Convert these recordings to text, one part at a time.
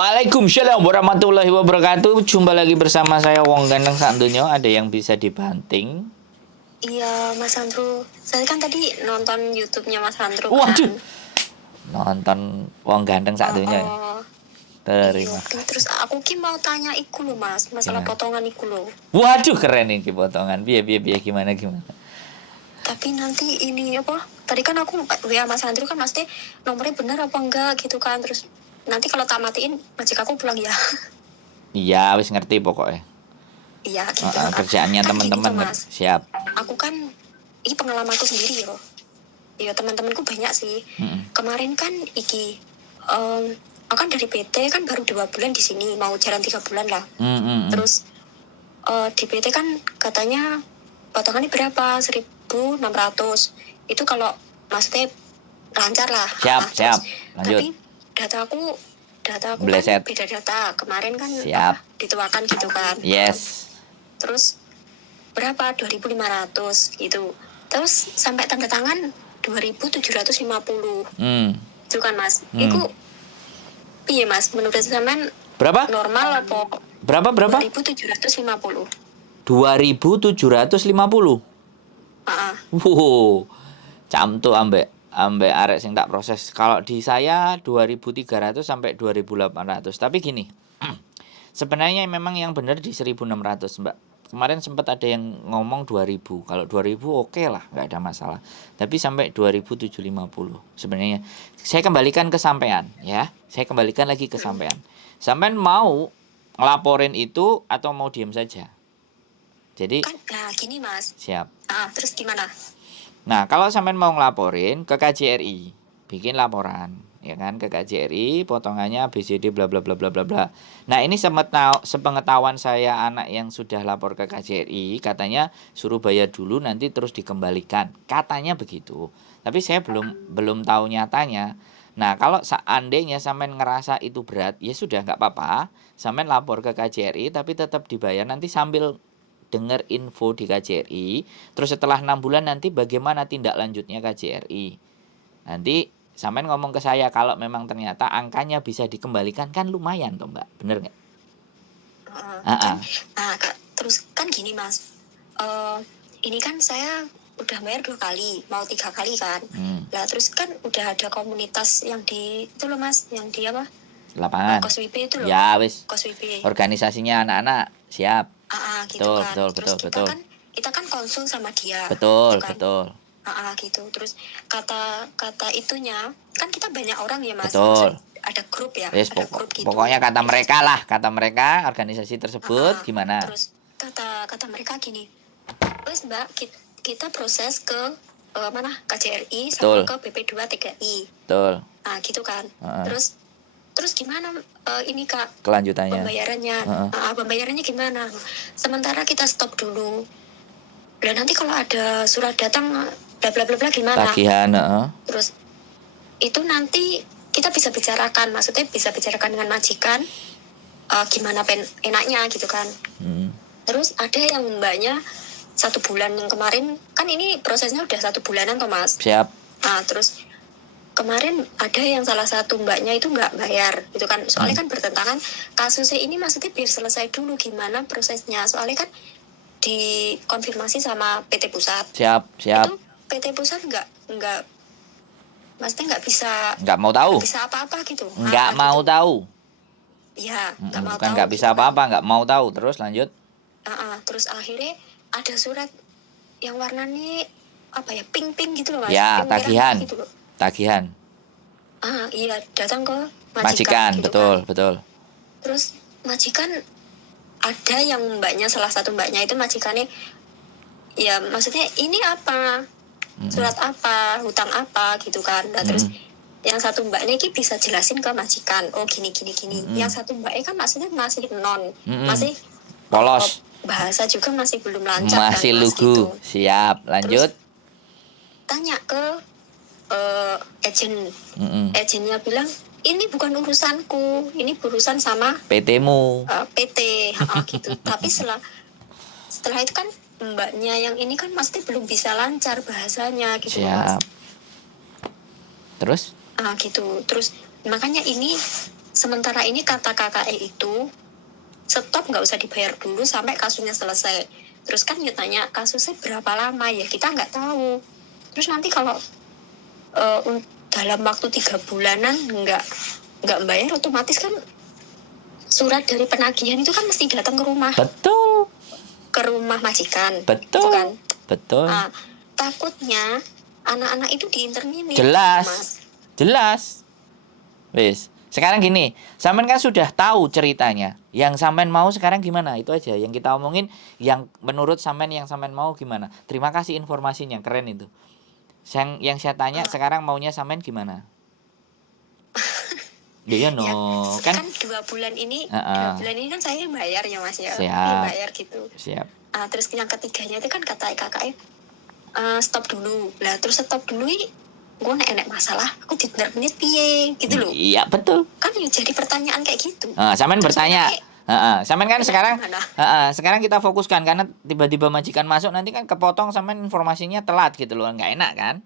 Waalaikumsalam warahmatullahi wabarakatuh. Jumpa lagi bersama saya Wong Ganteng Santunyo. Ada yang bisa dibanting? Iya, Mas Andrew. Saya kan tadi nonton YouTube-nya Mas Andrew kan. Waduh, nonton Wong Ganteng Santunyo ya. Terima Iya, terus kasih. aku mau tanya iku lho Mas, masalah Gimana? potongan iku lho. Waduh, keren ini potongan. Biar gimana. Tapi nanti ini apa? Tadi kan aku WA Mas Andrew kan pasti nomornya benar apa enggak gitu kan. Terus nanti kalau tak matiin, majik aku pulang ya. Iya, wis ngerti pokoknya. Iya gitu. Kerjaannya Kan gini teman-teman tuh, Mas. siap. Aku kan ini pengalamanku sendiri yo. Iya, teman-temanku banyak sih. Kemarin kan aku kan dari PT kan baru 2 bulan di sini, mau jalan 3 bulan lah. Terus di PT kan katanya potongannya berapa? 1.600. Itu kalau maksudnya lancar lah. Siap. Lanjut. Tapi dataku Bleset. kan beda data. Kemarin kan Siap. dituakan gitu kan. Yes. Terus berapa? 2.500 gitu. Terus sampai tanda tangan 2.750. Itu kan Mas. Itu iya Mas, menurut sampean Berapa? normal apa? Berapa? 2.750. 2.750. Heeh. Wow. Camtu ambek arek sing tak proses. Kalau di saya 2.300 sampai 2.800. Tapi gini. Sebenarnya memang yang benar di 1.600, Mbak. Kemarin sempat ada yang ngomong 2.000. Kalau 2.000 oke lah, nggak ada masalah. Tapi sampai 2.750 sebenarnya. Saya kembalikan ke sampean ya. Saya kembalikan lagi ke sampean. Sampean mau ngelaporin itu atau mau diam saja? Jadi Kan gini Mas. siap. Terus gimana? Nah, kalau sampean mau ngelaporin ke KJRI, bikin laporan, ya kan, ke KJRI, potongannya BCD bla bla bla bla bla bla. Nah, ini sepengetahuan saya anak yang sudah lapor ke KJRI, katanya suruh bayar dulu nanti terus dikembalikan. Katanya begitu. Tapi saya belum tahu nyatanya. Nah, kalau seandainya sampean ngerasa itu berat, ya sudah nggak apa-apa. Sampean lapor ke KJRI tapi tetap dibayar nanti sambil dengar info di KJRI. Terus setelah 6 bulan nanti bagaimana tindak lanjutnya KJRI. Nanti sampean ngomong ke saya kalau memang ternyata angkanya bisa dikembalikan, kan lumayan toh Mbak. Bener nggak? Terus kan gini Mas. Ini kan saya udah bayar 2 kali, mau 3 kali kan. Lah terus kan udah ada komunitas yang di itu loh Mas, yang di apa? Lapangan. KOSWP itu loh. Ya wis. KOSWP. Organisasinya anak-anak siap. Gitu kan. Terus kita kan konsul sama dia. Betul, gitu kan? betul. Gitu. Terus kata itunya kan kita banyak orang ya Mas. Betul. Ada grup ya. Yes, ada grup gitu. Pokoknya kata mereka organisasi tersebut gimana? Terus kata mereka gini. Wes Mbak, kita proses ke mana KJRI sama ke BP2 TKI. Betul. Gitu kan. Terus gimana ini Kak kelanjutannya? Pembayarannya gimana? Sementara kita stop dulu. Dan nanti kalau ada surat datang bla bla bla bla gimana? Tagihan, Terus itu nanti kita bisa bicarakan, maksudnya bisa bicarakan dengan majikan gimana enaknya gitu kan. Terus ada yang mbaknya 1 bulan yang kemarin, kan ini prosesnya udah 1 bulanan toh Mas. Siap. Terus kemarin ada yang salah satu mbaknya itu nggak bayar gitu kan, soalnya kan bertentangan kasusnya ini, maksudnya biar selesai dulu gimana prosesnya, soalnya kan dikonfirmasi sama PT Pusat. Siap. Itu PT Pusat nggak maksudnya nggak mau tahu, nggak bisa apa-apa gitu, nggak mau gitu. tahu. Iya, nggak mau bukan tahu. Nggak bisa gitu apa-apa, nggak mau tahu. Terus lanjut. Terus akhirnya ada surat yang warnanya apa ya, pink gitu loh Mas. Ya, pink tagihan. Gitu loh. Tagihan. Iya, datang ke majikan gitu betul kan. Betul. Terus majikan ada yang mbaknya, salah satu mbaknya itu majikannya ya maksudnya ini apa, surat apa, hutang apa gitu kan. Nah, terus yang satu mbaknya ini bisa jelasin ke majikan, oh gini. Yang satu mbaknya kan maksudnya masih masih polos, bahasa juga masih belum lancar, masih kan, lugu gitu. Siap, lanjut. Terus tanya ke agennya bilang ini bukan urusanku, ini urusan sama PT-mu. PT gitu. Tapi setelah itu kan mbaknya yang ini kan pasti belum bisa lancar bahasanya gitu. Siap. Terus? Gitu. Terus makanya ini sementara ini kata KKE itu stop, nggak usah dibayar dulu sampai kasusnya selesai. Terus kan dia tanya kasusnya berapa lama, ya kita nggak tahu. Terus nanti kalau dalam waktu 3 bulanan nggak bayar, otomatis kan surat dari penagihan itu kan mesti datang ke rumah. Betul. Ke rumah majikan. Betul. Gitu kan? Betul. Nah, takutnya anak-anak itu diinterminate. Jelas. Mas. Jelas. Wis. Sekarang gini, sampean kan sudah tahu ceritanya. Yang sampean mau sekarang gimana? Itu aja yang kita omongin. Yang menurut sampean, yang sampean mau gimana? Terima kasih informasinya, keren itu. Yang saya tanya sekarang maunya sampean gimana? Iya no, Ya, kan 2 bulan ini, 2 bulan ini kan saya bayar ya Mas ya. Siap. Bayar gitu. Siap. Terus yang ketiganya itu kan kata KKE stop dulu. Lah terus stop dulu ini gue enek masalah, aku diterminate piye gitu loh. Iya betul. Kan ya jadi pertanyaan kayak gitu. Sampean bertanya. Sampean kan sekarang sekarang kita fokuskan, karena tiba-tiba majikan masuk nanti kan kepotong, sampean informasinya telat gitu loh, nggak enak kan?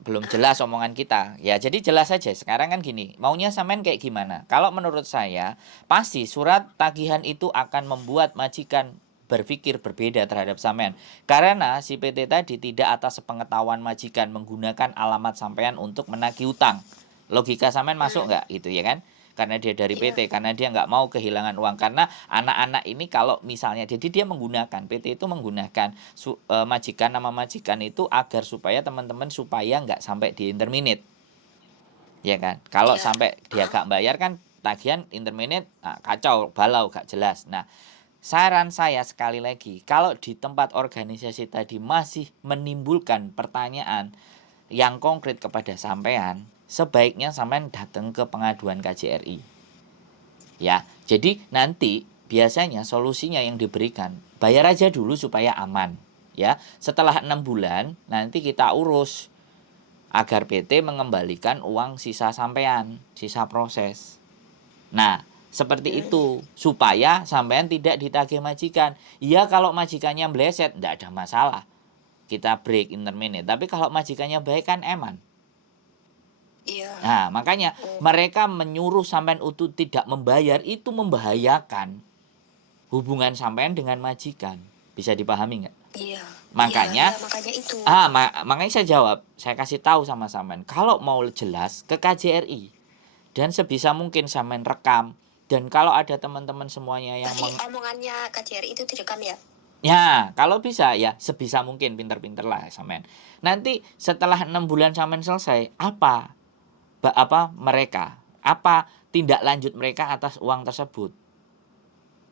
Belum jelas omongan kita. Ya jadi jelas aja. Sekarang kan gini, maunya sampean kayak gimana? Kalau menurut saya, pasti surat tagihan itu akan membuat majikan berpikir berbeda terhadap sampean. Karena si PT tadi tidak atas sepengetahuan majikan menggunakan alamat sampean untuk menagih utang. Logika sampean masuk nggak gitu ya kan? Karena dia dari PT, karena dia nggak mau kehilangan uang. Karena anak-anak ini kalau misalnya, jadi dia menggunakan, PT itu menggunakan majikan, nama majikan itu agar supaya teman-teman supaya nggak sampai diinterminate. Ya kan? Kalau sampai dia nggak bayar kan tagihan interminate, kacau, balau, gak jelas. Nah, saran saya sekali lagi, kalau di tempat organisasi tadi masih menimbulkan pertanyaan yang konkret kepada sampean, sebaiknya sampean datang ke pengaduan KJRI. Ya, jadi nanti biasanya solusinya yang diberikan, bayar aja dulu supaya aman. Ya, setelah 6 bulan nanti kita urus agar PT mengembalikan uang sisa sampean, sisa proses. Nah, seperti itu supaya sampean tidak ditagih majikan. Ya kalau majikannya meleset enggak ada masalah. Kita break interminate. Tapi kalau majikannya baik kan eman. Iya. Nah, makanya mereka menyuruh sampean untuk tidak membayar, itu membahayakan hubungan sampean dengan majikan. Bisa dipahami nggak? Iya. Makanya, makanya itu. Makanya saya jawab, saya kasih tahu sama sampean, kalau mau jelas ke KJRI dan sebisa mungkin sampean rekam. Dan kalau ada teman-teman semuanya yang omongannya KJRI itu direkam ya? Ya, kalau bisa ya sebisa mungkin, pinter-pinter lah sampean. Nanti setelah 6 bulan sampean selesai, apa tindak lanjut mereka atas uang tersebut?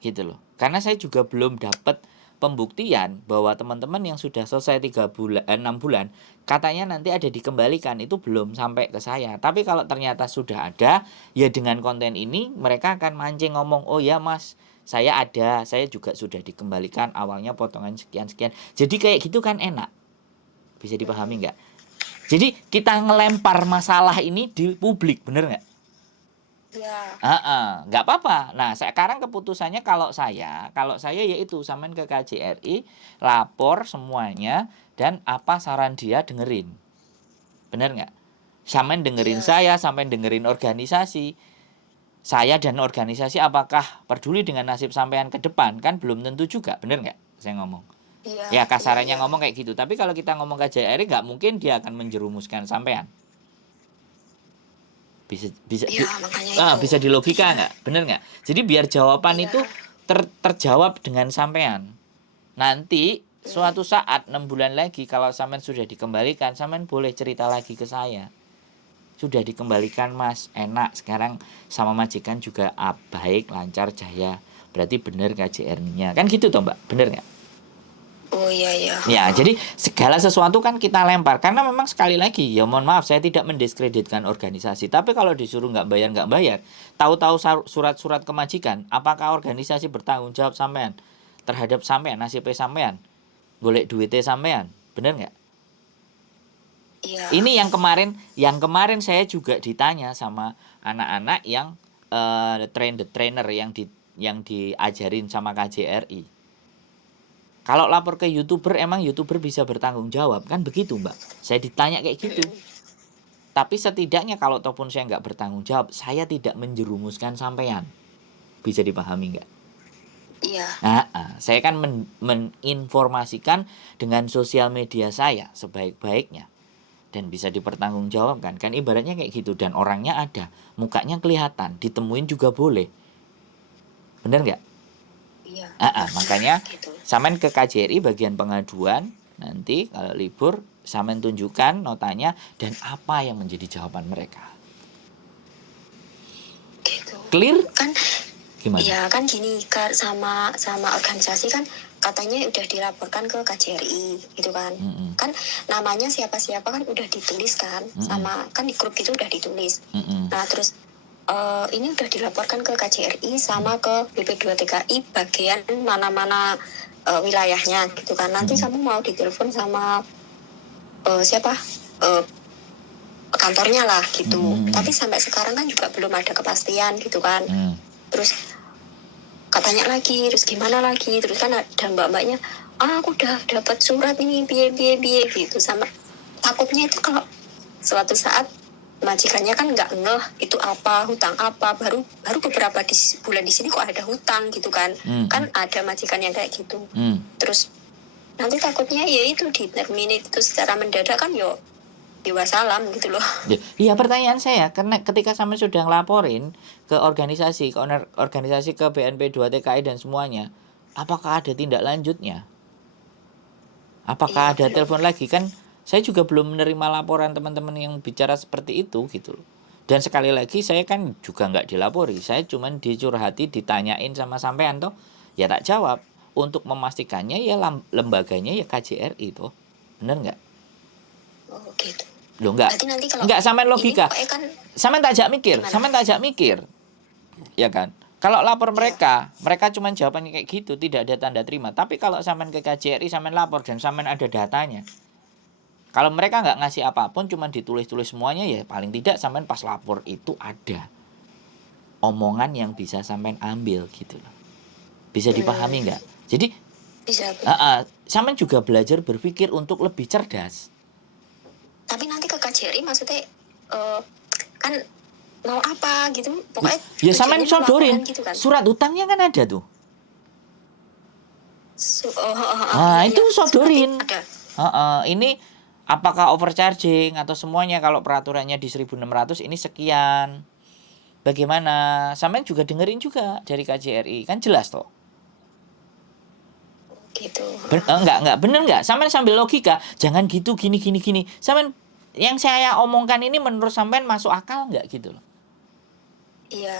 Gitu loh. Karena saya juga belum dapat pembuktian bahwa teman-teman yang sudah selesai 6 bulan katanya nanti ada dikembalikan, itu belum sampai ke saya. Tapi kalau ternyata sudah ada, ya dengan konten ini mereka akan mancing ngomong, "Oh ya Mas, saya juga sudah dikembalikan awalnya potongan sekian-sekian." Jadi kayak gitu kan enak. Bisa dipahami nggak? Jadi kita ngelempar masalah ini di publik, bener nggak? Ya. Nggak apa-apa. Nah, sekarang keputusannya kalau saya yaitu sampean ke KJRI, lapor semuanya, dan apa saran dia dengerin. Bener nggak? Sampean dengerin saya, sampean dengerin organisasi. Saya dan organisasi apakah peduli dengan nasib sampean ke depan? Kan belum tentu juga, bener nggak? Saya ngomong. Ya kasarannya ngomong kayak gitu. Tapi kalau kita ngomong KJRI, nggak mungkin dia akan menjerumuskan sampean. Bisa dilogika nggak? Bener nggak? Jadi biar jawaban itu terjawab dengan sampean. Nanti suatu saat 6 bulan lagi kalau sampean sudah dikembalikan, sampean boleh cerita lagi ke saya. Sudah dikembalikan Mas, enak, sekarang sama majikan juga baik, lancar, jaya. Berarti bener KJRI-nya. Kan gitu toh Mbak, bener nggak? Oh iya. Ya, jadi segala sesuatu kan kita lempar. Karena memang sekali lagi, ya mohon maaf, saya tidak mendiskreditkan organisasi. Tapi kalau disuruh nggak bayar, tahu-tahu surat-surat kemajikan, apakah organisasi bertanggung jawab sampean terhadap sampean, nasibnya sampean, golek duitnya sampean, bener nggak? Iya. Ini yang kemarin saya juga ditanya sama anak-anak yang trainer yang diajarin sama KJRI. Kalau lapor ke YouTuber, emang YouTuber bisa bertanggung jawab? Kan begitu Mbak. Saya ditanya kayak gitu. Tapi setidaknya kalau ataupun saya nggak bertanggung jawab, saya tidak menjerumuskan sampean. Bisa dipahami nggak? Iya. Saya kan meninformasikan dengan sosial media saya sebaik-baiknya. Dan bisa dipertanggungjawabkan. Kan ibaratnya kayak gitu. Dan orangnya ada. Mukanya kelihatan. Ditemuin juga boleh. Bener nggak? Iya. Makanya Gitu. sampean ke KJRI bagian pengaduan. Nanti kalau libur, sampean tunjukkan notanya. Dan apa yang menjadi jawaban mereka. Gitu. Clear? Kan Gimana? ya kan gini, sama organisasi kan katanya udah dilaporkan ke KJRI gitu kan. Kan namanya siapa-siapa kan udah ditulis kan, sama kan di grup itu udah ditulis. Nah terus ini udah dilaporkan ke KJRI sama ke BP2TKI bagian mana-mana wilayahnya gitu kan. Nanti kamu mau ditelepon sama siapa kantornya lah gitu. Tapi sampai sekarang kan juga belum ada kepastian gitu kan. Terus katanya lagi, terus gimana lagi, terus kan ada mbak-mbaknya, aku udah dapat surat ini biye gitu. Sama takutnya itu kalau suatu saat majikannya kan nggak ngeh itu apa, hutang apa, baru beberapa bulan di sini kok ada hutang gitu kan. Kan ada majikan yang kayak gitu. Terus nanti takutnya ya itu di-terminate itu secara mendadak kan yo wassalam gitu loh. Iya, pertanyaan saya, karena ketika sampai sudah ngelaporin ke organisasi, ke BNP2TKI dan semuanya, apakah ada tindak lanjutnya? Apakah ada telepon lagi? Kan saya juga belum menerima laporan teman-teman yang bicara seperti itu gitu loh. Dan sekali lagi saya kan juga nggak dilapori, saya cuma dicurhati, ditanyain sama sampean toh, ya tak jawab. Untuk memastikannya ya lembaganya ya KJRI toh, bener nggak? Oh gitu. Loh enggak. Enggak sampean logika. Kan, sampean tajak mikir. Ya kan? Kalau lapor mereka cuma jawabannya kayak gitu, tidak ada tanda terima. Tapi kalau sampean ke KJRI, sampean lapor dan sampean ada datanya. Kalau mereka nggak ngasih apapun, cuma ditulis-tulis semuanya, ya paling tidak sampean pas lapor itu ada omongan yang bisa sampean ambil gitu loh. Bisa dipahami nggak? Jadi bisa. Sampean juga belajar berpikir untuk lebih cerdas. Tapi nanti ke KJRI maksudnya kan mau apa gitu, pokoknya ya sampean sodorin gitu kan. Surat utangnya kan ada tuh. Itu sodorin. Ini apakah overcharging atau semuanya, kalau peraturannya di 1.600 ini sekian. Bagaimana? Sampean juga dengerin juga dari KJRI, kan jelas toh. Gitu. Enggak, bener enggak? Sampean sambil logika, jangan gitu, gini. Sampean, yang saya omongkan ini menurut sampean masuk akal enggak gitu loh? Iya.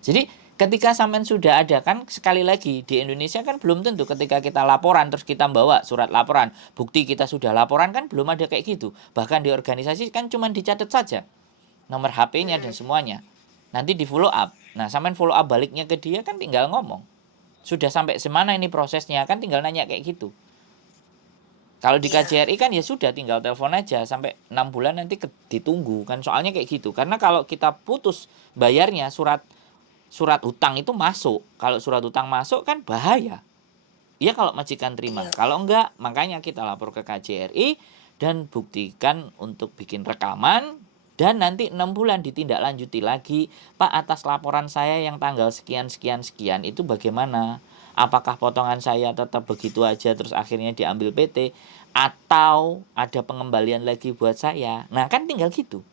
Jadi ketika sampean sudah ada, kan sekali lagi di Indonesia kan belum tentu ketika kita laporan terus kita bawa surat laporan, bukti kita sudah laporan, kan belum ada kayak gitu. Bahkan di organisasi kan cuma dicatat saja nomor HP-nya dan semuanya. Nanti di follow up. Nah, sampean follow up baliknya ke dia kan tinggal ngomong. Sudah sampai semana ini prosesnya, kan tinggal nanya kayak gitu. Kalau di KJRI kan ya sudah tinggal telepon aja, sampai 6 bulan nanti ditunggu kan, soalnya kayak gitu. Karena kalau kita putus bayarnya, surat hutang itu masuk. Kalau surat hutang masuk kan bahaya. Iya kalau majikan terima. Kalau enggak, makanya kita lapor ke KJRI dan buktikan untuk bikin rekaman. Dan nanti 6 bulan ditindaklanjuti lagi, Pak, atas laporan saya yang tanggal sekian itu bagaimana? Apakah potongan saya tetap begitu aja terus akhirnya diambil PT, atau ada pengembalian lagi buat saya? Nah kan tinggal gitu.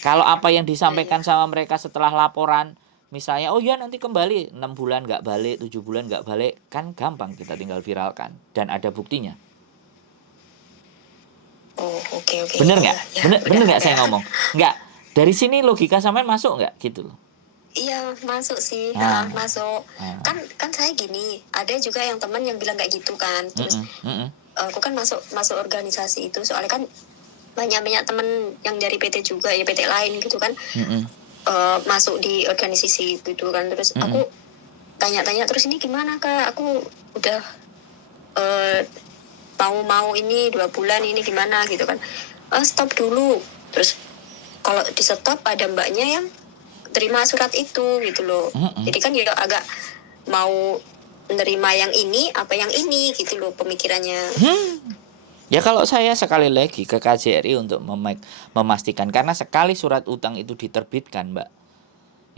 Kalau apa yang disampaikan sama mereka setelah laporan, misalnya, oh ya nanti kembali 6 bulan nggak balik, 7 bulan nggak balik, kan gampang, kita tinggal viralkan dan ada buktinya. Oh, oke. Bener nggak? Bener nggak saya ngomong? Nggak. Dari sini logika sampean masuk nggak gitu loh? Iya, masuk sih. Masuk. Kan saya gini, ada juga yang teman yang bilang kayak gitu kan. Terus aku kan masuk organisasi itu, soalnya kan banyak teman yang dari PT juga, ya PT lain gitu kan. Masuk di organisasi gitu kan. Terus aku tanya-tanya, terus ini gimana Kak? Aku udah mau ini 2 bulan ini gimana gitu kan. Stop dulu. Terus kalau di stop ada mbaknya yang terima surat itu gitu loh. Jadi kan ya agak mau menerima yang ini apa yang ini gitu loh pemikirannya. Ya kalau saya sekali lagi ke KJRI untuk memastikan, karena sekali surat utang itu diterbitkan, Mbak,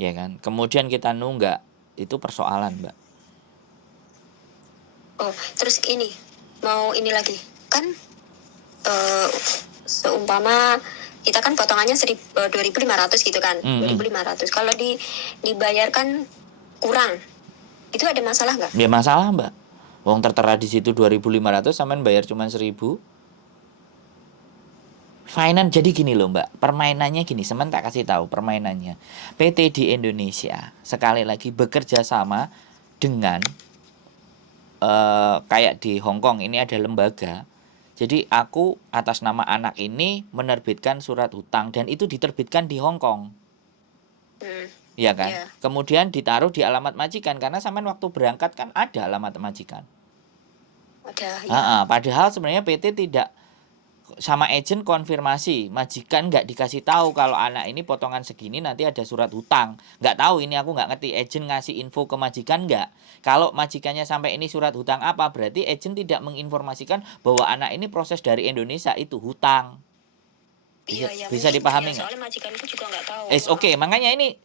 ya kan, kemudian kita nunggak, itu persoalan, Mbak. Oh, terus ini mau ini lagi kan, eh, seumpama kita kan potongannya 2.500 gitu kan, 2.500 kalau dibayarkan kurang, itu ada masalah nggak? Ya masalah, Mbak. Wong tertera di situ 2.500, sampean bayar cuma 1.000. Finance jadi gini loh, Mbak. Permainannya gini, semen tak kasih tahu permainannya. PT di Indonesia sekali lagi bekerja sama dengan kayak di Hong Kong ini ada lembaga. Jadi aku atas nama anak ini menerbitkan surat hutang dan itu diterbitkan di Hong Kong. Ya kan? Yeah. Kemudian ditaruh di alamat majikan karena sampean waktu berangkat kan ada alamat majikan. Ada. Ya. Padahal sebenarnya PT tidak sama agent konfirmasi, majikan nggak dikasih tahu kalau anak ini potongan segini nanti ada surat hutang. Nggak tahu, ini aku nggak ngerti, agent ngasih info ke majikan nggak. Kalau majikannya sampai ini surat hutang apa, berarti agent tidak menginformasikan bahwa anak ini proses dari Indonesia itu hutang. Bisa dipahami nggak? Soalnya majikanku juga nggak tahu. Oke, makanya ini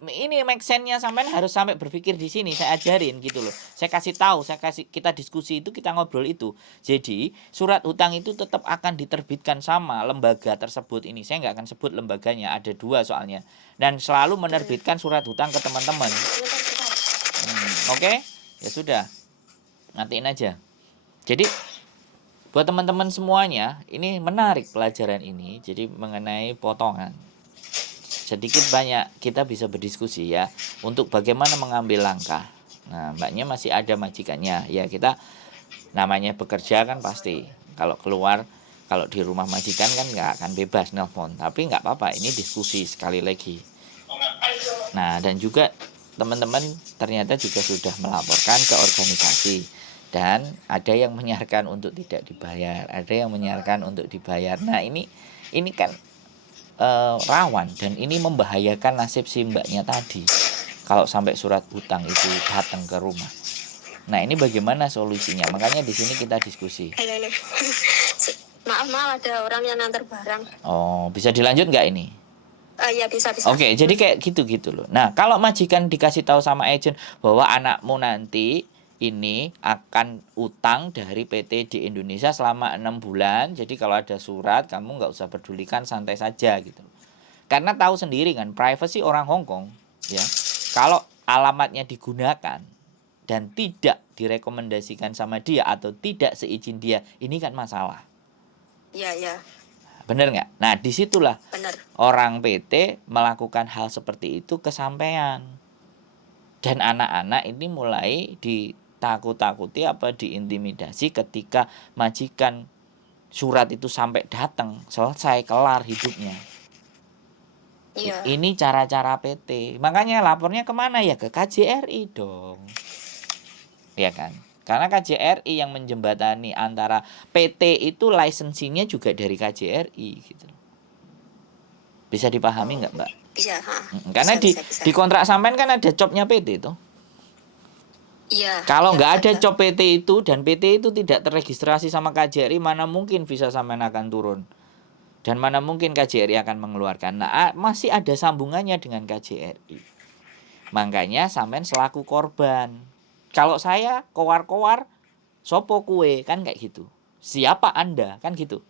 make sense-nya sampean harus sampai berpikir di sini, saya ajarin gitu loh. Saya kasih tahu, kita diskusi itu, kita ngobrol itu. Jadi, surat hutang itu tetap akan diterbitkan sama lembaga tersebut ini. Saya nggak akan sebut lembaganya, ada 2 soalnya. Dan selalu menerbitkan surat hutang ke teman-teman. Oke? Ya sudah. Nantiin aja. Jadi, buat teman-teman semuanya, ini menarik pelajaran ini. Jadi mengenai potongan. Sedikit banyak kita bisa berdiskusi ya untuk bagaimana mengambil langkah. Nah, mbaknya masih ada majikannya. Ya kita namanya bekerja kan pasti. Kalau keluar, kalau di rumah majikan kan nggak akan bebas nelpon. Tapi nggak apa-apa, ini diskusi sekali lagi. Nah, dan juga teman-teman ternyata juga sudah melaporkan ke organisasi. Dan ada yang menyarankan untuk tidak dibayar, ada yang menyarankan untuk dibayar. Nah ini kan rawan dan ini membahayakan nasib si mbaknya tadi. Kalau sampai surat hutang itu datang ke rumah. Nah ini bagaimana solusinya? Makanya di sini kita diskusi. Halo. Maaf ada orang yang nganter barang. Oh bisa dilanjut nggak ini? Ya bisa. Oke, jadi kayak gitu loh. Nah kalau majikan dikasih tahu sama agent bahwa anakmu nanti ini akan utang dari PT di Indonesia selama 6 bulan. Jadi kalau ada surat kamu nggak usah pedulikan, santai saja gitu. Karena tahu sendiri kan, privacy orang Hong Kong ya. Kalau alamatnya digunakan dan tidak direkomendasikan sama dia atau tidak seizin dia, ini kan masalah. Iya. Bener nggak? Nah disitulah bener. Orang PT melakukan hal seperti itu kesampaian. Dan anak-anak ini mulai ditakut-takuti apa diintimidasi ketika majikan surat itu sampai datang, selesai, kelar hidupnya. Iya. Ini cara-cara PT. Makanya lapornya kemana ya? Ke KJRI dong. Ya kan? Karena KJRI yang menjembatani antara PT itu lisensinya juga dari KJRI gitu. Bisa dipahami nggak, Mbak? Bisa. Karena bisa. Di kontrak sampean kan ada jobnya PT itu. Iya. Kalau nggak ada job PT itu dan PT itu tidak terregistrasi sama KJRI, mana mungkin visa sampean akan turun. Dan mana mungkin KJRI akan mengeluarkan. Nah, masih ada sambungannya dengan KJRI. Makanya sampean selaku korban. Kalau saya kowar-kowar, sopo kue, kan kayak gitu. Siapa Anda? Kan gitu.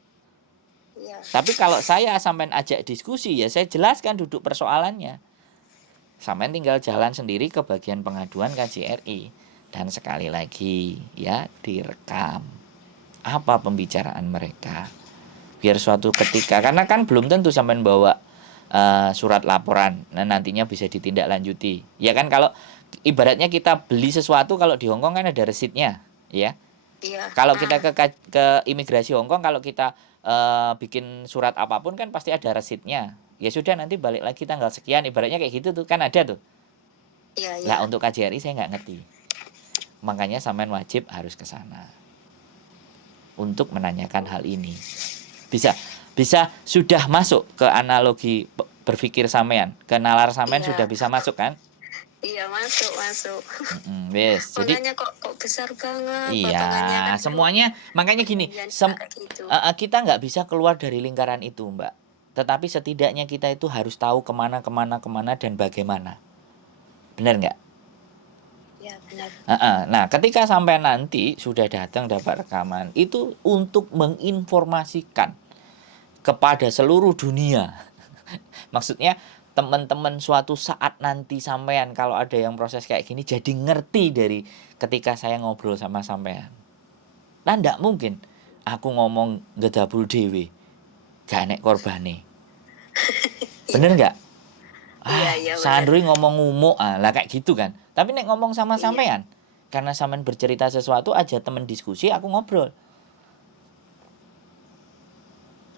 Ya. Tapi kalau saya sampean ajak diskusi, ya saya jelaskan duduk persoalannya. Sampean tinggal jalan sendiri ke bagian pengaduan KJRI. Dan sekali lagi ya direkam apa pembicaraan mereka. Biar suatu ketika, karena kan belum tentu sampean bawa surat laporan, nah nantinya bisa ditindaklanjuti. Ya kan kalau ibaratnya kita beli sesuatu, kalau di Hong Kong kan ada resitnya, ya. Iya. Kalau kita ke imigrasi Hong Kong, kalau kita bikin surat apapun kan pasti ada resitnya. Ya sudah nanti balik lagi tanggal sekian, ibaratnya kayak gitu tuh kan ada tuh. Iya. Nah untuk KJRI saya nggak ngerti. Makanya sampean wajib harus ke sana untuk menanyakan hal ini. Bisa sudah masuk ke analogi berpikir sampean, ke nalar sampean sudah bisa masuk kan? Iya, masuk. Wes, jadi Makanya kok besar banget iya, potongannya kan dulu semuanya makanya gini, janjian juga kayak gitu. kita nggak bisa keluar dari lingkaran itu, Mbak. Tetapi setidaknya kita itu harus tahu kemana dan bagaimana. Benar nggak? Ya, benar. Nah, ketika sampai nanti sudah datang dapat rekaman, itu untuk menginformasikan kepada seluruh dunia. Maksudnya teman-teman suatu saat nanti sampean kalau ada yang proses kayak gini jadi ngerti dari ketika saya ngobrol sama sampean. Nah, ndak mungkin aku ngomong ngedabul dewe, gak nek korbane. Bener nggak? Iya, benar. Sandri ngomong ngumuk, lah kayak gitu kan. Tapi nek ngomong sama Iya, sampean, karena sampean bercerita sesuatu aja temen diskusi, aku ngobrol.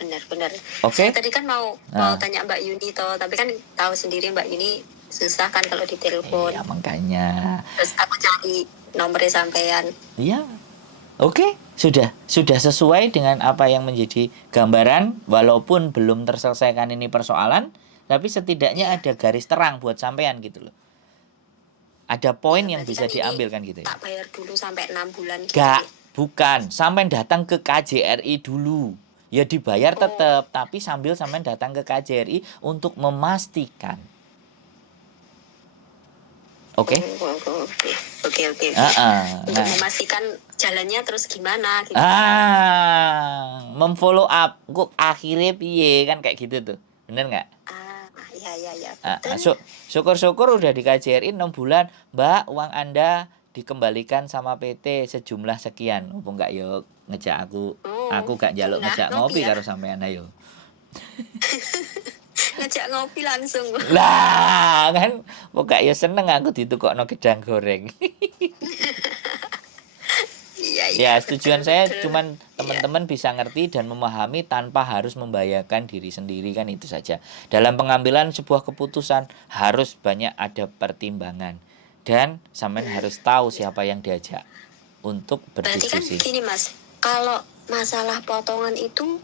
benar. Oke? Saya tadi kan mau Nah, tanya Mbak Yuni toh, tapi kan tahu sendiri Mbak Yuni susah kan kalau ditelepon. iya makanya. Terus aku cari nomornya sampean. Iya. Oke, sudah sesuai dengan apa yang menjadi gambaran walaupun belum terselesaikan ini persoalan, tapi setidaknya Iya. ada garis terang buat sampean gitu loh. Ada poin Ya, yang berarti bisa kan ini diambil kan gitu ya. tak bayar dulu sampai 6 bulan gitu. Gak, bukan. Sampean datang ke KJRI dulu. Ya dibayar Oh, tetap, tapi sambil sampean datang ke KJRI untuk memastikan. Oke? Oke. Untuk Nah, memastikan jalannya terus gimana gitu. memfollow up. Kok akhirnya piye kan kayak gitu tuh. Bener nggak? Ya, betul. Syukur-syukur udah di KJRI 6 bulan. Mbak, uang Anda dikembalikan sama PT sejumlah sekian. Apa enggak yuk ngejak aku. Oh, Aku gak jaluk nah, ngejak ngopi ngopi ya. karo sampean ayo. Ngajak ngopi langsung. Lah, kan kok ya seneng aku ditukokno gedang goreng. Iya, Ya, tujuan saya betul. cuman Iya. teman-teman bisa ngerti dan memahami tanpa harus membahayakan diri sendiri kan itu saja. Dalam pengambilan sebuah keputusan harus banyak ada pertimbangan dan sampean harus tahu siapa yang diajak untuk Berarti kan berdiskusi. gini Mas, kalau masalah potongan itu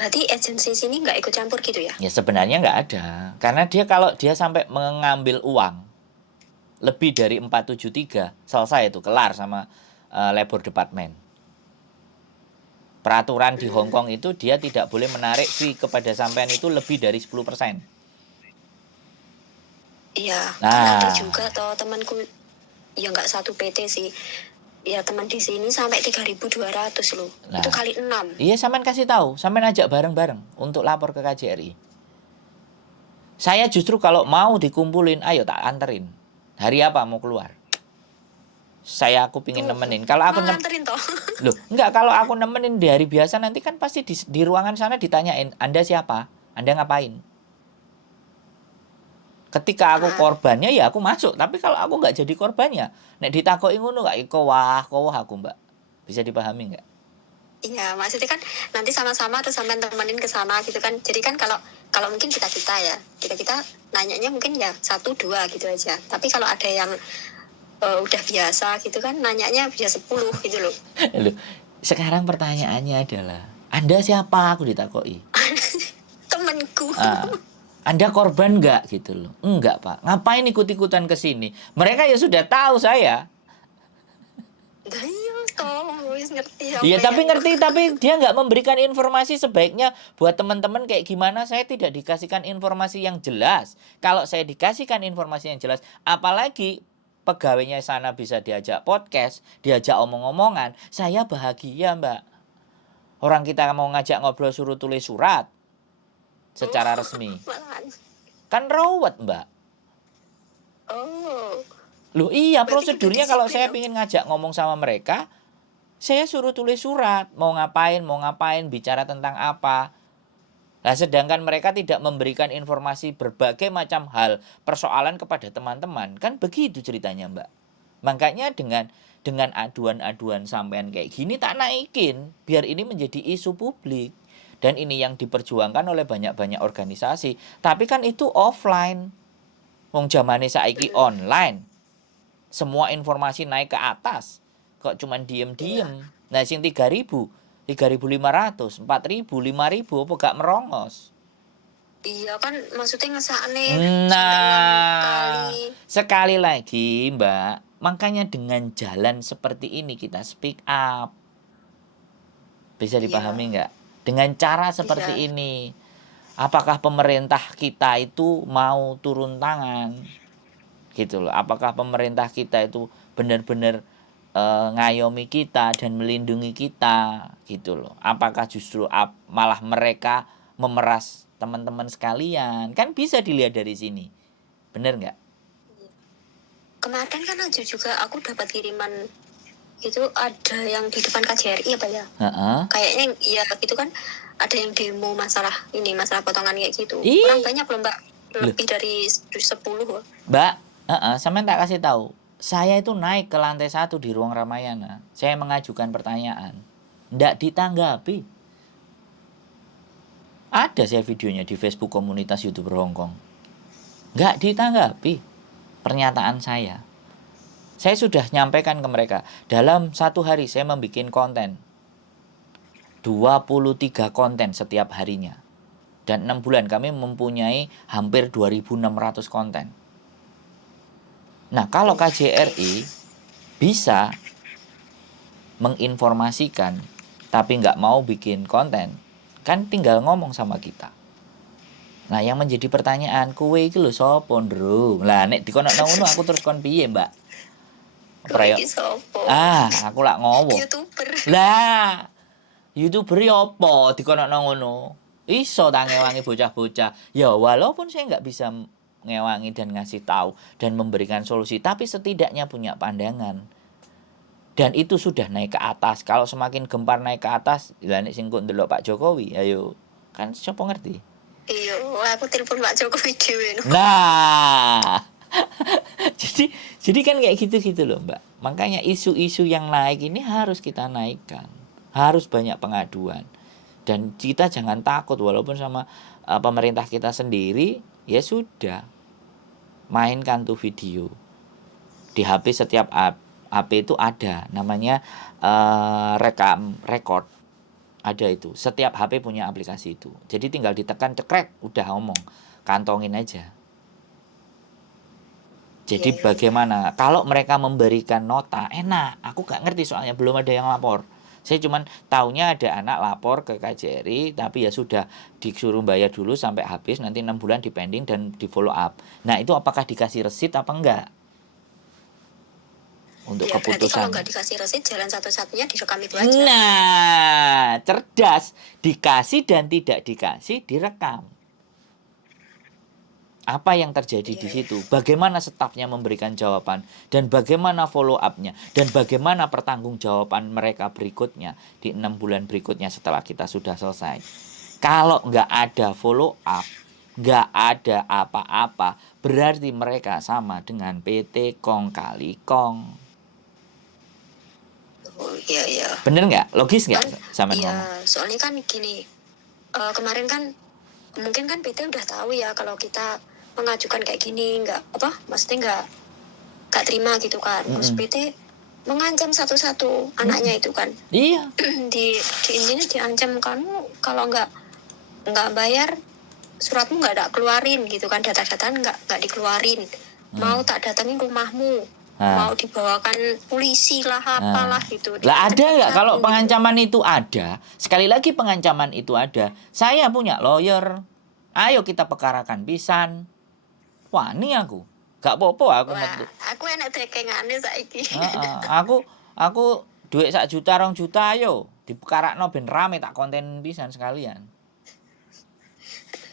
berarti agensi sini nggak ikut campur gitu ya? Ya sebenarnya nggak ada, karena dia kalau dia sampai mengambil uang lebih dari 473 selesai itu kelar sama labor department. Peraturan di Hong Kong itu dia tidak boleh menarik fee kepada sampean itu lebih dari 10%. Iya, Nah. kan ada juga toh temanku ya nggak satu PT sih. Ya teman di sini sampai 3.200 loh. Nah. Itu kali 6. Iya, sampean kasih tahu, sampean ajak bareng-bareng untuk lapor ke KJRI. Saya justru kalau mau dikumpulin, ayo tak anterin. Hari apa mau keluar? Aku pingin nemenin. Kalau aku nganterin toh. Loh, enggak, kalau aku nemenin di hari biasa nanti kan pasti di ruangan sana ditanyain, Anda siapa? Anda ngapain? Ketika aku korbannya ya aku masuk, tapi kalau aku nggak jadi korbannya, nek ditakoki ngono gak kowah aku, Mbak. Bisa dipahami nggak? Iya, maksudnya kan nanti sama-sama terus sampai temenin ke sana gitu kan. Jadi kan kalau mungkin kita ya, kita nanyanya mungkin ya 1, 2 gitu aja. Tapi kalau ada yang udah biasa gitu kan nanyanya bisa 10 gitu loh. Loh, sekarang pertanyaannya adalah, Anda siapa? Aku ditakoki. Temenku. Anda korban nggak gitu loh? Enggak, Pak. Ngapain ikut-ikutan ke sini? Mereka ya sudah tahu saya. Iya toh, ngerti. Iya, tapi dia nggak memberikan informasi sebaiknya buat teman-teman kayak gimana. Saya tidak dikasihkan informasi yang jelas. Kalau saya dikasihkan informasi yang jelas, apalagi pegawainya sana bisa diajak podcast, diajak omong-omongan, saya bahagia, Mbak. Orang kita mau ngajak ngobrol suruh tulis surat secara resmi. Kan rawat, Mbak. Oh. Loh iya, Berarti prosedurnya udah kalau disiplin saya dong. pingin ngajak ngomong sama mereka, saya suruh tulis surat, mau ngapain, bicara tentang apa. Nah, sedangkan mereka tidak memberikan informasi berbagai macam hal persoalan kepada teman-teman. Kan begitu ceritanya, Mbak. Makanya dengan aduan-aduan sampean kayak gini tak naikin, biar ini menjadi isu publik. Dan ini yang diperjuangkan oleh banyak-banyak organisasi. Tapi kan itu offline. Wong zamane saiki online. Semua informasi naik ke atas. Kok cuman diem-diem. Nah, sing 3.000, 3.500, 4.000, 5.000 apa gak merongos? Iya kan maksudnya ngesakne sampai 6 Nah, kali. sekali lagi Mbak, makanya dengan jalan seperti ini kita speak up. Bisa Iya, dipahami nggak? Dengan cara iya. seperti ini, apakah pemerintah kita itu mau turun tangan? Gitu loh. Apakah pemerintah kita itu benar-benar ngayomi kita dan melindungi kita gitu loh. Apakah justru malah mereka memeras teman-teman sekalian? Kan bisa dilihat dari sini. Bener nggak? Kemarin kan aja juga aku dapat kiriman itu ada yang di depan KJRI apa ya? Heeh. Kayaknya ya gitu kan ada yang demo masalah ini masalah potongan kayak gitu. Orang Ih, banyak loh Mbak, loh, lebih dari 10 loh. Mbak, sampean tak kasih tahu. Saya itu naik ke lantai 1 di ruang Ramayana. Saya mengajukan pertanyaan. Nggak ditanggapi. Ada saya videonya di Facebook komunitas YouTuber Hongkong. Nggak ditanggapi pernyataan saya. Saya sudah nyampaikan ke mereka. Dalam satu hari saya membuat konten. 23 konten setiap harinya. Dan 6 bulan kami mempunyai hampir 2.600 konten. Nah, kalau KJRI bisa menginformasikan tapi nggak mau bikin konten, kan tinggal ngomong sama kita. Nah, yang menjadi pertanyaan, kowe iki lho sapa, Ndro? Lah nek dikono ngono aku terus kon piye, Mbak? Kowe Prayo. iki sopo? Aku lak ngowo. YouTuber. Lah, YouTuber ya apa dikono ngono? Iso ta ngewangi bocah-bocah. Ya walaupun saya nggak bisa ngewangi dan ngasih tahu dan memberikan solusi, tapi setidaknya punya pandangan. Dan itu sudah naik ke atas. Kalau semakin gempar naik ke atas, lah nek sing kok ndelok Pak Jokowi, ayo. Kan siapa ngerti? Iya, aku telepon Pak Jokowi dhewe no. Nah, jadi jadi kan kayak gitu-gitu loh, Mbak. Makanya isu-isu yang naik ini harus kita naikkan. Harus banyak pengaduan. Dan kita jangan takut walaupun sama pemerintah kita sendiri, ya sudah. Mainkan tuh video. Di HP setiap HP itu ada namanya record. Ada itu. Setiap HP punya aplikasi itu. Jadi tinggal ditekan cekrek, udah ngomong. Kantongin aja. Jadi Iya, iya, iya. bagaimana? Kalau mereka memberikan nota, enak. Aku gak ngerti soalnya belum ada yang lapor. Saya cuman taunya ada anak lapor ke KJRI, tapi ya sudah disuruh bayar dulu sampai habis, nanti 6 bulan dipending dan di follow up. Nah itu apakah dikasih resit apa enggak? Untuk Ya berarti kalau keputusan. nggak dikasih resit jalan satu-satunya direkam itu aja. Nah, cerdas. Dikasih dan tidak dikasih direkam. Apa yang terjadi di Iya, iya. situ? Bagaimana stafnya memberikan jawaban dan bagaimana follow up-nya dan bagaimana pertanggungjawaban mereka berikutnya di 6 bulan berikutnya setelah kita sudah selesai. Kalau nggak ada follow up, nggak ada apa-apa, berarti mereka sama dengan PT Kong kali Kong. Oh iya iya. Bener nggak? Logis nggak Kan sama iya, ngomong? soalnya kan gini. Kemarin kan mungkin kan PT udah tahu ya kalau kita mengajukan kayak gini nggak apa maksudnya nggak terima gitu kan. Terus PT mengancam satu-satu anaknya itu kan. Iya. di intinya diancam kamu kalau nggak bayar suratmu nggak ada keluarin gitu kan, data-data nggak dikeluarin, mau tak datengin rumahmu, mau dibawakan polisi lah apalah gitu. Lah ada nggak kalau Satu-satu pengancaman itu ada? Sekali lagi pengancaman itu ada. Saya punya lawyer. Ayo kita perkarakan pisan. Wani aku. Gak apa-apa aku Wah, metu. aku enak dekengane saiki. Aku duit 1 juta 2 juta ayo diperkarakno ben rame tak konten pisan sekalian.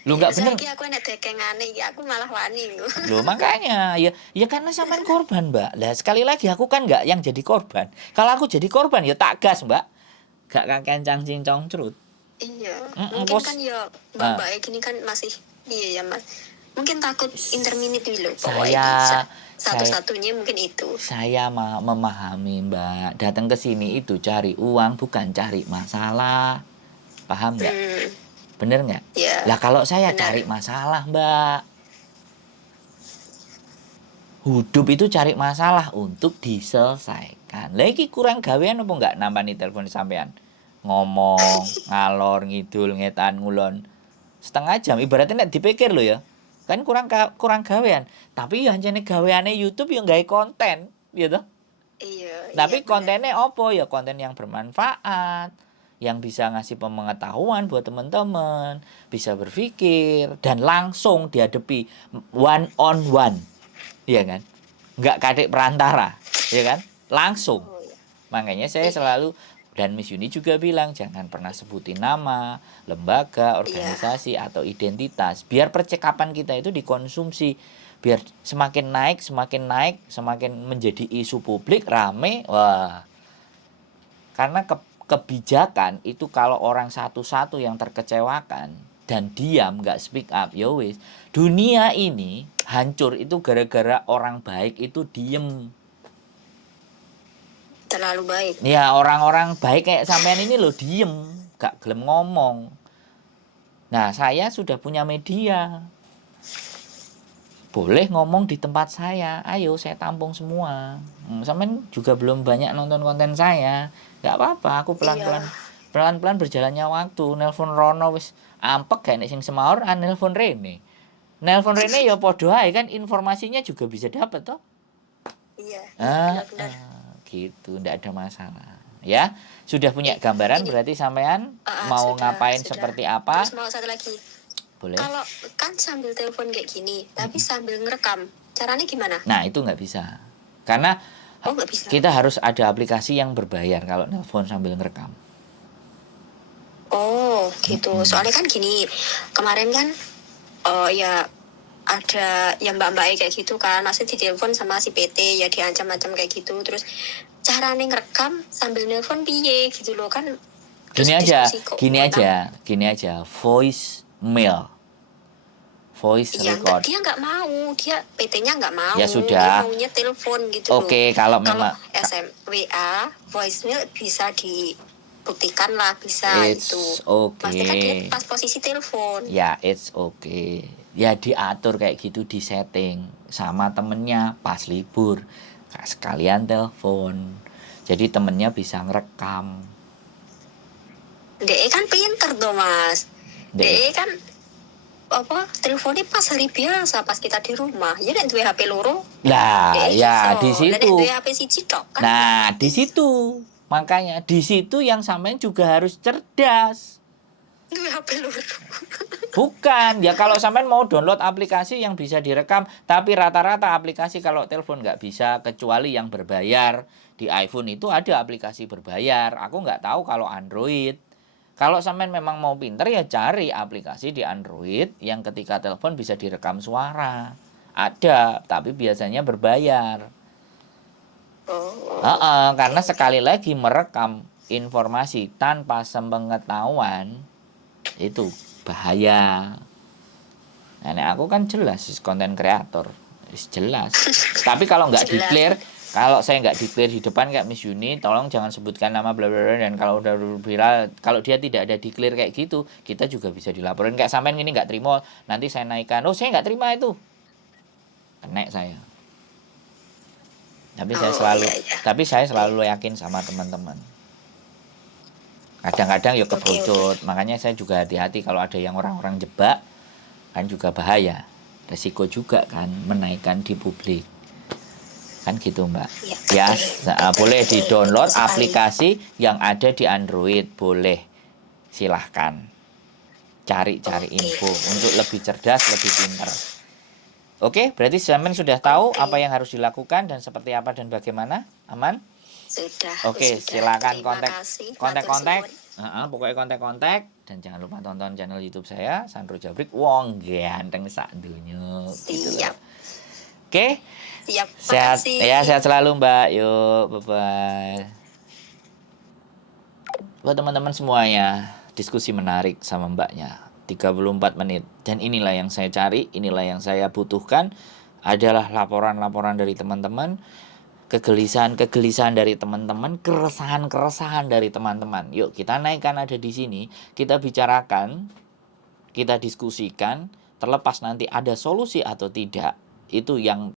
Lu Iya, nggak bener. saiki aku enak dekengane iki aku malah wani lho. Loh makanya ya karena sampean korban, Mbak. Lah sekali lagi aku kan nggak yang jadi korban. Kalau aku jadi korban ya tak gas, Mbak. Gak kakean cangcing congcrut. Iya, Mm-mm, mungkin pos. kan ya Ah, mbak-mbak gini kan masih iya ya Mas. Mungkin takut interminate dulu pokoknya saya bisa. saya Satu-satunya mungkin itu. saya memahami, Mbak. Datang ke sini itu cari uang bukan cari masalah. Paham nggak? Hmm, Bener nggak? ya Lah kalau saya benar. cari masalah, Mbak. Hidup itu cari masalah untuk diselesaikan. Lagi kurang gawean apa nggak nambani telepon sampean? Ngomong, ngalor, ngidul, ngetan, ngulon. setengah jam ibaratnya nek dipikir lo ya. Kan kurang gawean, tapi ya jane gaweane YouTube yang gawe konten, gitu. Iya, Tapi benar. kontennya opo ya konten yang bermanfaat, yang bisa ngasih pengetahuan buat teman-teman, bisa berpikir dan langsung dihadapi one on one, ya kan? Nggak kadek perantara, ya kan? Langsung. Oh ya. Makanya saya selalu dan Miss Yuni juga bilang jangan pernah sebutin nama, lembaga, Iya. organisasi atau identitas. Biar percakapan kita itu dikonsumsi. Biar semakin naik, semakin menjadi isu publik rame. Wah. Karena kebijakan itu kalau orang satu-satu yang terkecewakan dan diam nggak speak up, ya wis. Dunia ini hancur itu gara-gara orang baik itu diem. Terlalu baik. Ya orang-orang baik kayak sampean ini loh diem, gak gelem ngomong. Nah saya sudah punya media, boleh ngomong di tempat saya, ayo saya tampung semua. Sampean juga belum banyak nonton konten saya, gak apa-apa, aku pelan-pelan berjalannya waktu. Nelpon Rono wis ampek gak nek sing semaur, nelpon Rene. Nelpon Rene ya podo ae kan informasinya juga bisa dapat toh. Iya, benar-benar. Gitu, ndak ada masalah. Ya, sudah punya gambaran ini, berarti sampean mau ngapain sudah. seperti apa? Terus mau satu lagi. Boleh. Kalau kan sambil telepon kayak gini, tapi sambil ngerekam, caranya gimana? Nah, itu nggak bisa. Karena nggak bisa. kita harus ada aplikasi yang berbayar kalau nelpon sambil ngerekam. Oh, gitu. Soalnya kan gini, kemarin kan ya ada yang mbak-mbak kayak gitu kan, masih ditelepon sama si PT ya diancam-ancam kayak gitu. Terus caranya ngerekam sambil nelpon piye gitu loh kan. Gini aja, voice mail. Voice record. Dia nggak mau, dia PT-nya nggak mau. Ya sudah. Dia maunya telepon gitu. Oke, kalau memang WA, voicemail bisa dibuktikan lah, bisa it's itu. Okay. Pasti kan dia pas posisi telepon. Ya, it's okay. Ya diatur kayak gitu, di setting sama temennya pas libur. Sekalian telepon. Jadi temennya bisa ngerekam. DE kan pinter tuh mas. DE kan teleponnya pas hari biasa pas kita di rumah. Ya nek duwe HP loro. Lah, ya di situ. Nek duwe HP siji tok kan. Nah, di situ. Makanya di situ yang sampean juga harus cerdas. Duwe HP loro. Bukan, ya kalau sampean mau download aplikasi yang bisa direkam, tapi rata-rata aplikasi kalau telepon nggak bisa, kecuali yang berbayar. Di iPhone itu ada aplikasi berbayar. Aku nggak tahu kalau Android. Kalau sampean memang mau pinter ya cari aplikasi di Android yang ketika telepon bisa direkam suara. Ada, tapi biasanya berbayar. Karena sekali lagi merekam informasi tanpa sepengetahuan itu bahaya. Nah, aku kan jelas konten kreator, jelas. Tapi kalau nggak declare, kalau saya nggak declare di depan kayak Miss Yuni, tolong jangan sebutkan nama bla bla bla, dan kalau udah viral, kalau dia tidak ada declare kayak gitu, kita juga bisa dilaporin. Kayak sampean gini nggak terima, nanti saya naikkan. Oh, saya nggak terima itu. Kena saya. Tapi saya selalu yakin sama teman-teman. Kadang-kadang ya kebrojot. Makanya saya juga hati-hati kalau ada yang orang-orang jebak, kan juga bahaya. Resiko juga kan menaikkan di publik. Kan gitu Mbak. Ya, boleh di-download aplikasi yang ada di Android, boleh. Silahkan. Cari-cari info untuk lebih cerdas, lebih pintar. Oke, berarti sampean sudah tahu apa yang harus dilakukan dan seperti apa dan bagaimana? Aman? Sudah. Oke, silakan kontak. Pokoknya kontak dan jangan lupa tonton channel YouTube saya Sandro Jabrik. Wong ganteng sak donya. Siap. Oke. Siap. Sehat ya, sehat selalu Mbak. Yuk, bye-bye. Buat teman-teman semuanya, diskusi menarik sama Mbaknya. 34 menit. Dan inilah yang saya cari, inilah yang saya butuhkan adalah laporan-laporan dari teman-teman, kegelisahan-kegelisahan dari teman-teman, keresahan-keresahan dari teman-teman. Yuk kita naikkan ada di sini, kita bicarakan, kita diskusikan, terlepas nanti ada solusi atau tidak, itu yang